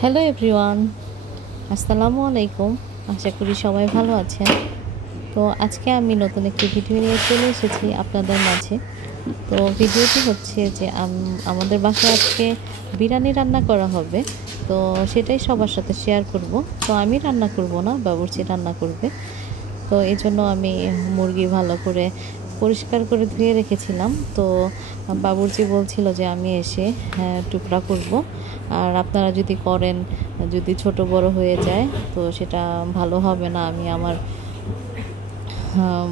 Hello everyone, আসসালামু আলাইকুম। আশা করি সবাই ভালো আছেন। তো আজকে আমি নতুন একটি ভিডিও নিয়ে চলে এসেছি আপনাদের মাঝে। তো ভিডিওটি হচ্ছে যে আমাদের বাসায় আজকে বিরিয়ানি রান্না করা হবে। তো সেটাই সবার সাথে শেয়ার করব। তো আমি রান্না করব না, বাবুর্চি রান্না করবে। তো এই জন্য আমি মুরগি ভালো করে পরিষ্কার করে ধুয়ে রেখেছিলাম। তো বাবুর্চি বলছিল যে আমি এসে টুকরা করব, আর আপনারা যদি করেন, যদি ছোট বড় হয়ে যায় তো সেটা ভালো হবে না। আমি আমার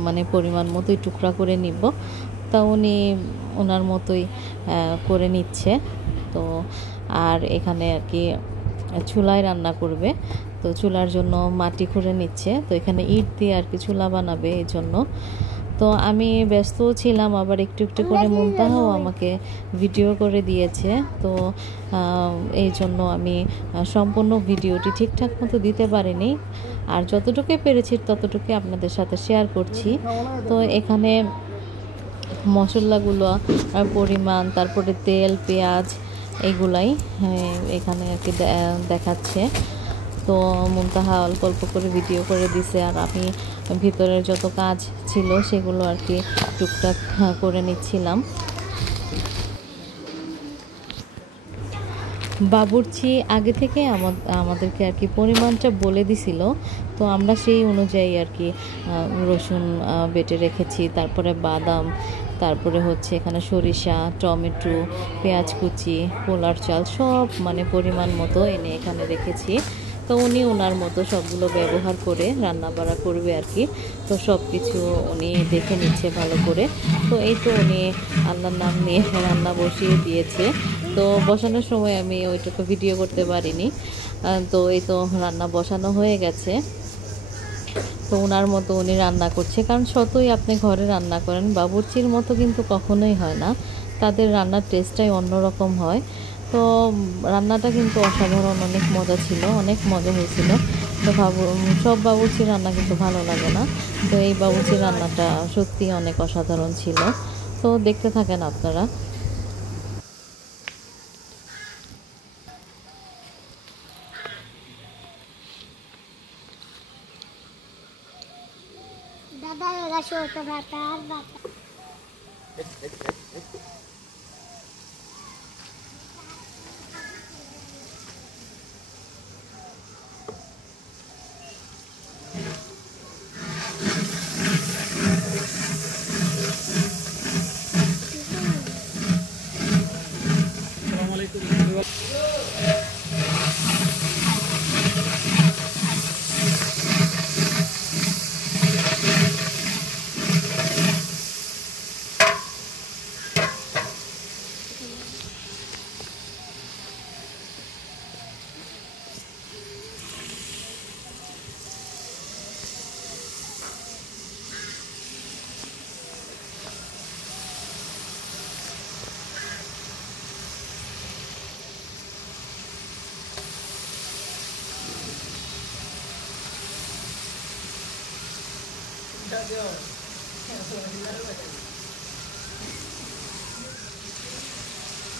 মানে পরিমাণ মতোই টুকরা করে নিব। তা উনি ওনার মতোই করে নিচ্ছে। তো আর এখানে আর কি চুলায় রান্না করবে। তো চুলার জন্য মাটি খুঁড়ে নিচ্ছে। তো এখানে ইট দিয়ে আর কি চুলা বানাবে, এই জন্য। তো আমি ব্যস্তও ছিলাম, আবার একটু একটু করে মুনতাহাও আমাকে ভিডিও করে দিয়েছে। তো এই জন্য আমি সম্পূর্ণ ভিডিওটি ঠিকঠাক মতো দিতে পারিনি, আর যতটুকুই পেরেছি ততটুকুই আপনাদের সাথে শেয়ার করছি। তো এখানে মশলাগুলো পরিমাণ, তারপরে তেল, পেঁয়াজ, এগুলাই এখানে আর কি দেখাচ্ছে। তো মুনতাহা অল্প অল্প করে ভিডিও করে দিছে, আর আমি ভিতরের যত কাজ ছিল সেগুলো আর কি টুকটাক করে নিচ্ছিলাম। বাবুর্চি আগে থেকে আমাদেরকে আর কি পরিমাণটা বলে দিছিল। তো আমরা সেই অনুযায়ী আর কি রসুন বেটে রেখেছি, তারপরে বাদাম, তারপরে হচ্ছে এখানে সরিষা, টমেটো, পেঁয়াজ কুচি, পোলার চাল সব মানে পরিমাণ মতো এনে এখানে রেখেছি। তো উনি ওনার মতো সবগুলো ব্যবহার করে রান্না বাড়া করবে আর কি। তো সব কিছু উনি দেখে নিচ্ছে ভালো করে। তো এই তো উনি আল্লাহর নাম নিয়ে রান্না বসিয়ে দিয়েছে। তো বসানোর সময় আমি ওইটুকু ভিডিও করতে পারিনি। তো এই তো রান্না বসানো হয়ে গেছে। তো ওনার মতো উনি রান্না করছে, কারণ শতই আপনি ঘরে রান্না করেন, বাবুর্চির মতো কিন্তু কখনোই হয় না। তাদের রান্নার টেস্টটাই অন্যরকম হয়। তো রান্নাটা কিন্তু অসাধারণ, অনেক মজা ছিল, অনেক মজা হয়েছিল। তো সব বাবুর্চির রান্না কিন্তু ভালো লাগে না। তো এই বাবুর্চির রান্নাটা সত্যিই অনেক অসাধারণ ছিল। তো দেখতে থাকেন আপনারা। দাদা এরা ছোট ভাতা আর ভাতা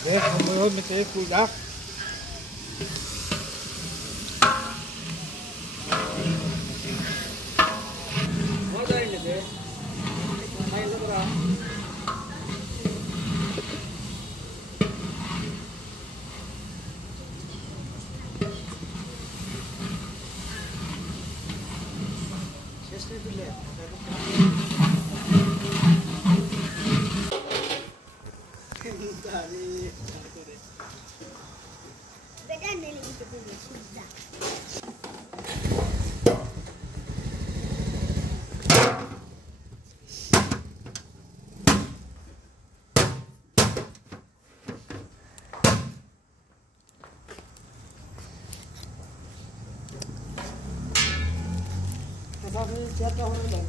Đấy, không mới mình sẽ cùi đắc. বেটা নেলি দিতে বলি সুজা Tapi siapa orang bang?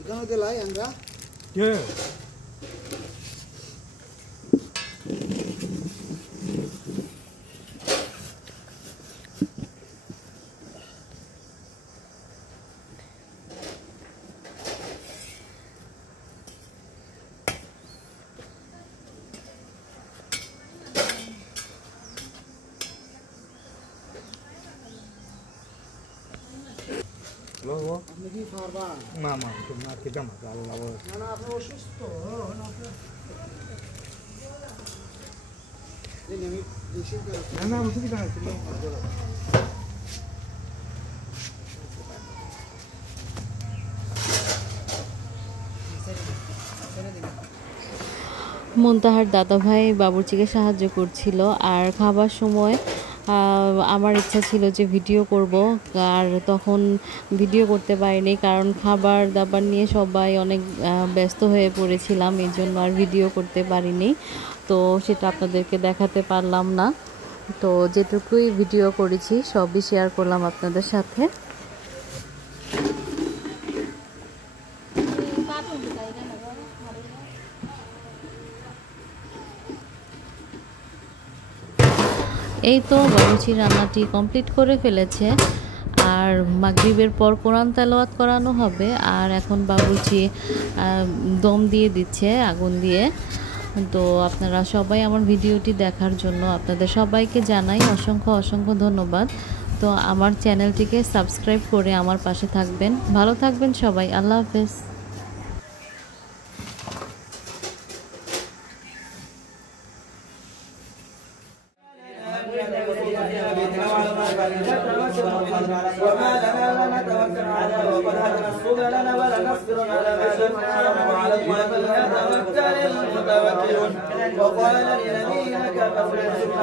Ikan udah lah yang enggak? Ya. Loh, mama, cuma kita masalah. Nah, mesti kita ngasih. মুনতাহার দাদাভাই বাবুর্চিকে সাহায্য করছিল আর খাবার সময় আমার ইচ্ছা ছিল যে ভিডিও করব আর তখন ভিডিও করতে পারিনি কারণ খাবার দাবার নিয়ে সবাই অনেক ব্যস্ত হয়ে পড়েছিলাম এই জন্য আর ভিডিও করতে পারিনি তো সেটা আপনাদেরকে দেখাতে পারলাম না তো যেটুকুই ভিডিও করেছি সবই শেয়ার করলাম আপনাদের সাথে এই তো বাবুর্চি রান্নাটি কমপ্লিট করে ফেলেছে আর মাগরিবের পর কোরআন তেলাওয়াত করানো হবে আর এখন বাবুর্চি দম দিয়ে দিচ্ছে আগুন দিয়ে তো আপনারা সবাই আমার ভিডিওটি দেখার জন্য আপনাদের সবাইকে জানাই অসংখ্য ধন্যবাদ তো আমার চ্যানেলটিকে সাবস্ক্রাইব করে আমার পাশে থাকবেন ভালো থাকবেন সবাই আল্লাহ হাফেজ وما لنا لا نتوكل على وقد هدنا سبلنا ولا نصبر على ما شاء وعلى الله فليتوكل المتوكلون وقال للذين كفروا